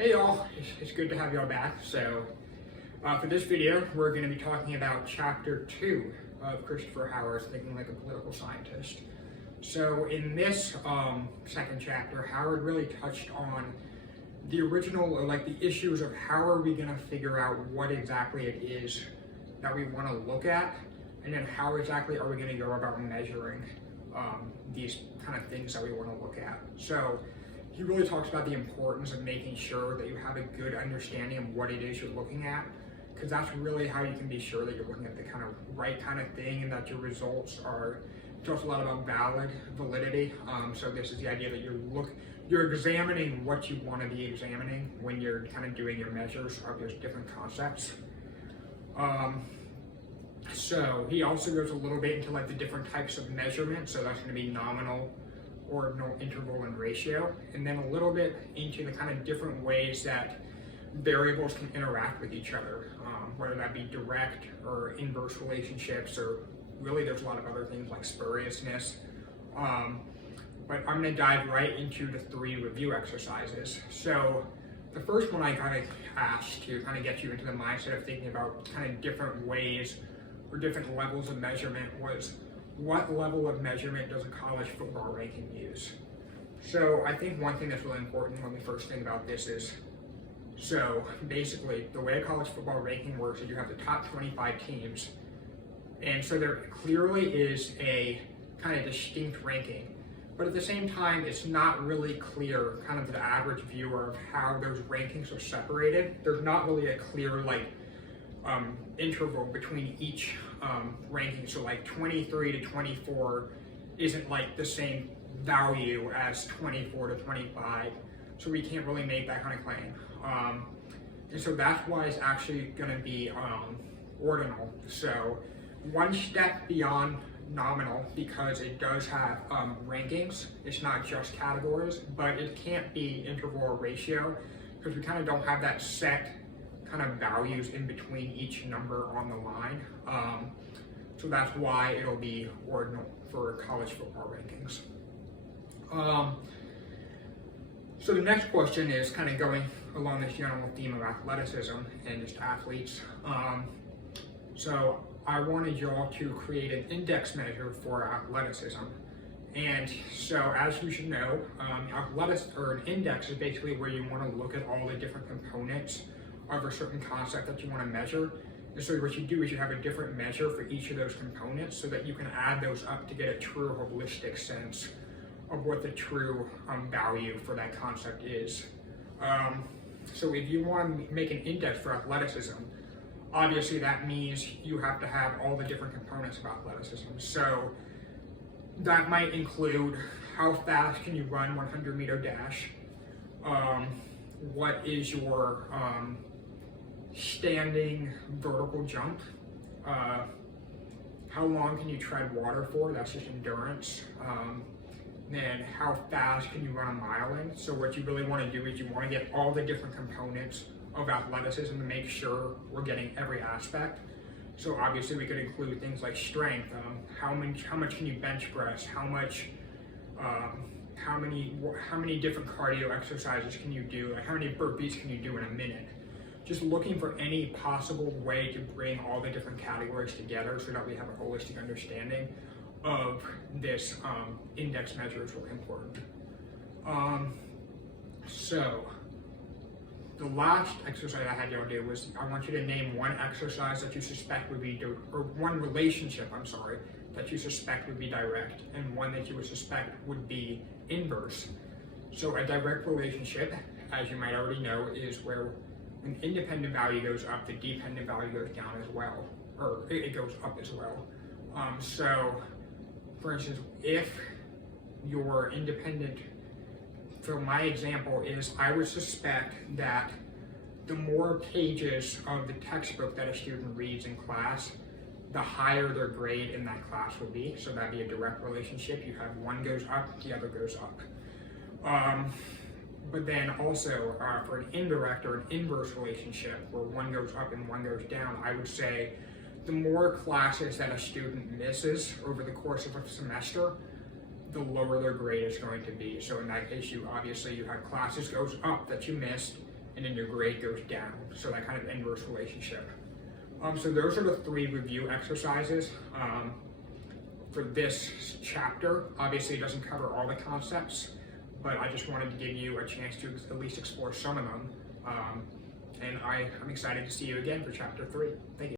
Hey y'all, it's good to have y'all back. So for this video, we're going to be talking about chapter 2 of Christopher Howard's Thinking Like a Political Scientist. So in this second chapter, Howard really touched on the original, or like the issues of how are we going to figure out what exactly it is that we want to look at, and then how exactly are we going to go about measuring these kind of things that we want to look at. So he really talks about the importance of making sure that you have a good understanding of what it is you're looking at, because that's really how you can be sure that you're looking at the kind of right kind of thing and that your results are. He talks a lot about validity. So this is the idea that you're examining what you want to be examining when you're kind of doing your measures of those different concepts. So he also goes a little bit into like the different types of measurement. So that's going to be nominal, ordinal, interval, and ratio, and then a little bit into the kind of different ways that variables can interact with each other, whether that be direct or inverse relationships, or really there's a lot of other things like spuriousness. But I'm going to dive right into the 3 review exercises. So the first one I kind of asked to kind of get you into the mindset of thinking about kind of different ways or different levels of measurement was, what level of measurement does a college football ranking use? So I think one thing that's really important when we first think about this is, so basically the way a college football ranking works is you have the top 25 teams, and so there clearly is a kind of distinct ranking, but at the same time it's not really clear kind of to the average viewer of how those rankings are separated. There's not really a clear interval between each ranking. So like 23 to 24 isn't like the same value as 24 to 25. So we can't really make that kind of claim. And so that's why it's actually going to be ordinal. So one step beyond nominal, because it does have rankings. It's not just categories, but it can't be interval or ratio, because we kind of don't have that set kind of values in between each number on the line. So that's why it'll be ordinal for college football rankings. So the next question is kind of going along this general theme of athleticism and just athletes. So I wanted y'all to create an index measure for athleticism. And so as you should know, an index is basically where you want to look at all the different components of a certain concept that you want to measure. And so what you do is you have a different measure for each of those components so that you can add those up to get a true holistic sense of what the true value for that concept is. So if you want to make an index for athleticism, obviously that means you have to have all the different components of athleticism. So that might include how fast can you run 100-meter dash, what is your standing vertical jump, how long can you tread water for, that's just endurance, then how fast can you run a mile in. So what you really want to do is you want to get all the different components of athleticism to make sure we're getting every aspect. So obviously we could include things like strength, how much can you bench press, how many different cardio exercises can you do, like how many burpees can you do in a minute. Just looking for any possible way to bring all the different categories together so that we have a holistic understanding of this index measure is really important. So the last exercise I had y'all do was I want you to name one exercise that you suspect would be, or one relationship, that you suspect would be direct, and one that you would suspect would be inverse. So a direct relationship, as you might already know, is where an independent value goes up, the dependent value goes down as well, or it goes up as well. So, for instance, if your independent, so my example is I would suspect that the more pages of the textbook that a student reads in class, the higher their grade in that class will be. So that'd be a direct relationship. You have one goes up, the other goes up. But then also for an indirect or an inverse relationship where one goes up and one goes down, I would say the more classes that a student misses over the course of a semester, the lower their grade is going to be. So in that case, you have classes goes up that you missed, and then your grade goes down. So that kind of inverse relationship. So those are the 3 review exercises for this chapter. Obviously it doesn't cover all the concepts, but I just wanted to give you a chance to at least explore some of them. And I'm excited to see you again for chapter 3. Thank you.